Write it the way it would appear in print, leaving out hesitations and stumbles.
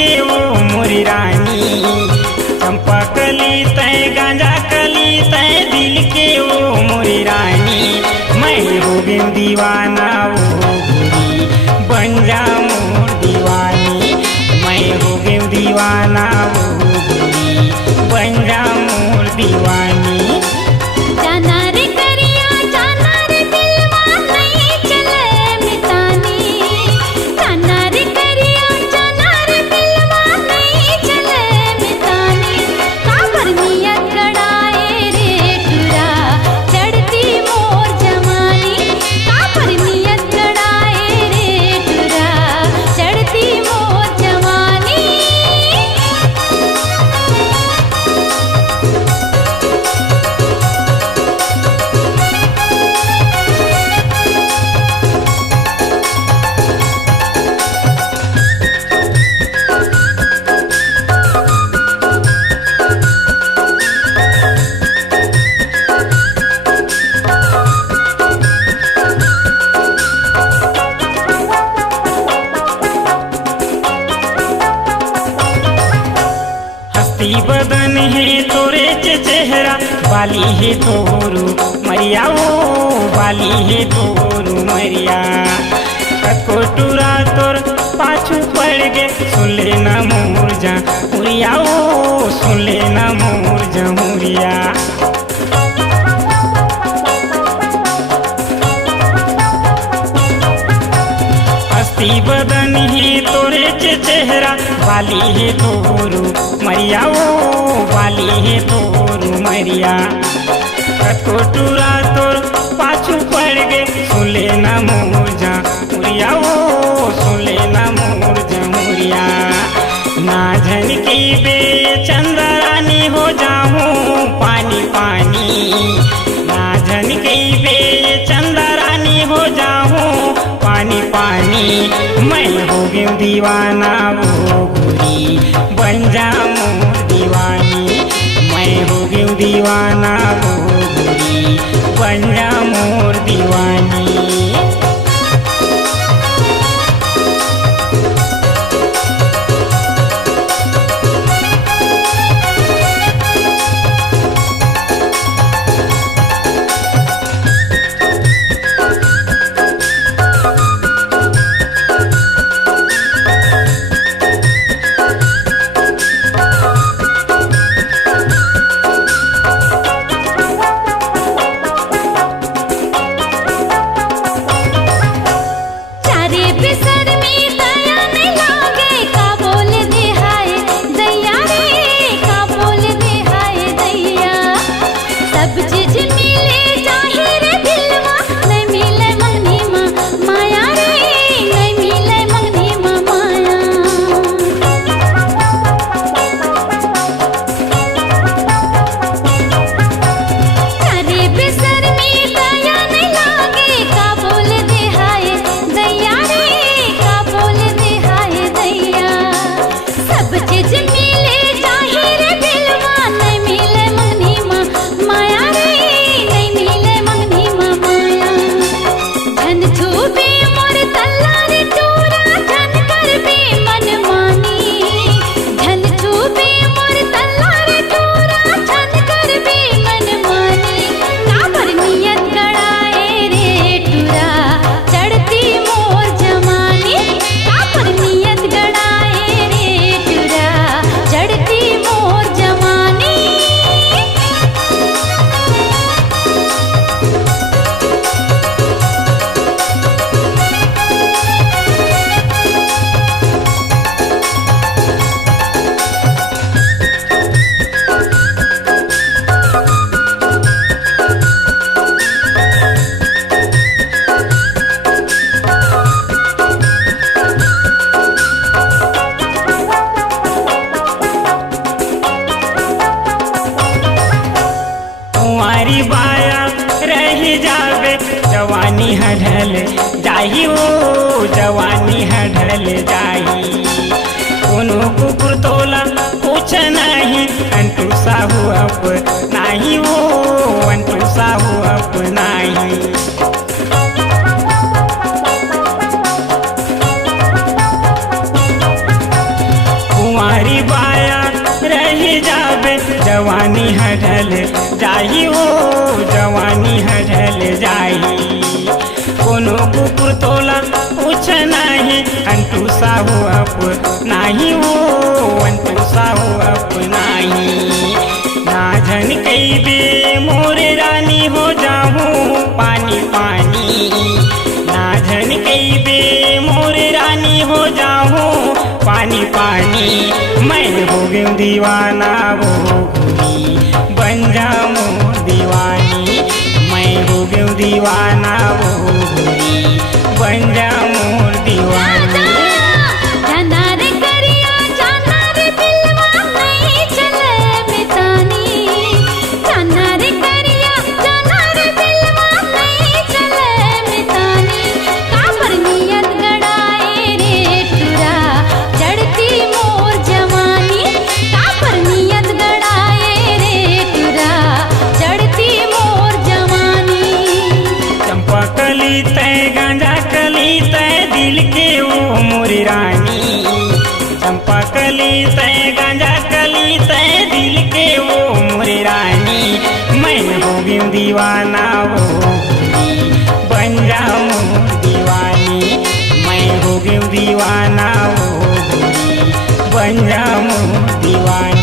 के वो मोरी रानी, चंपा कली तय गांजा कली तय दिल के वो मोरी रानी। मैं हो गई दीवाना वो गोरी बन जा मोर दीवानी, मैं हो गई दीवाना वो गोरी बन जा मोर दीवानी। जाना रे करिया जाना रे दिलवा नहीं चले मितानी, जाना रे करिया जाना रे दिलवा नहीं चले मितानी। काबर नियत गड़ाए रे टुरा चढ़ती मोर जवानी, काबर नियत गड़ाए रे टुरा चढ़ती मोर जवानी। हस्ती बदन है तोरे चेहरा, बाली है तोरू मरिया वो बाली है तोरू मरिया। कको टूरा तोर पाछू पड़ गे सुन लेना मोर जमुरिया वो सुन लेना मोर जमुरिया। हस्ती बदन है तोरे चेहरा, बाली है तोरू मरिया वो बाली है तोरू मरिया। कतो टूरा तोर पाछू पड़ गे सुन लेना मोर जमुरिया वो सुन लेना मोर जमुरिया। ना झन की बे चंद्रानी हो जाऊं पानी पानी, ना झन की बे चंद्रानी हो जाऊं पानी पानी। मैं हो गई दीवाना वो गोरी बन जा मोर दीवानी, मैं हो गई दीवाना वो गोरी बन जा मोर दीवानी। चारे बिसर में दया नहीं लागे, का बोल दे हाय दैया रे, का बोल दे हाय दैया। सब चीज मिले जाहिर दिलवा नहीं मिले मंगनी माँ माया रे, नहीं मिले मंगनी माँ माया। चारे बिसर में दया नहीं लागे, का बोल दे हाय दैया रे, का बोल दे हाय दैया। सब चीज मिले जाहिर दिलवा नहीं मिले मंगनी माँ माया रे, नहीं मिले मंगनी माँ माया। धन छूबे मोर तल्लार टूरा धन कर बे मन मानी, धन छूबे मोर तल्लार टूरा धन कर बे मन मानी। काबर नियत गड़ाए रे टूरा चढ़ती मोर जवानी, काबर नियत गड़ाए रे टूरा चढ़ती मोर जवानी। तुम्हारी बाया रह जावे जवानी हढल जाही वो जवानी हढल जाही। कोनो कुकुर तोला कुछ नहीं अंटू साहू अब नहीं वो अंटू साहू अब नहीं। जाबे जवानी हरल जाई हो जवानी हरल जाई कोनो कुकुर तोला पूछ नहीं अंटू साहू अप नहीं हो अंटू साहू अप नहीं ना झन कई दे मोरे रानी हो जाऊं पानी पानी ना झन कई दे मोरे रानी हो जाऊं पानी पानी मैं हो गई दीवाना वो गोरी बन जाऊं दीवानी मैं हो गई दीवाना वो गोरी बन जाऊं दीवानी जाना रे करिया जाना रे दिलवा नहीं चले मितानी जाना रे करिया जाना रे दिलवा नहीं चले मितानी काबर नियत गड़ाए रे टुरा चढ़ती मोर जवानी काबर नियत गड़ाए रे टुरा चढ़ती मोर जवानी चंपा कली तय गांजा कली तय दिल के वो मोरी रानी चंपा कली तय गांजा कली तय दिल के वो मोरी रानी मैं हो गई दीवाना वो गोरी बन जाऊं दीवानी मैं हो गई दीवाना वो गोरी बन जाऊं दीवानी।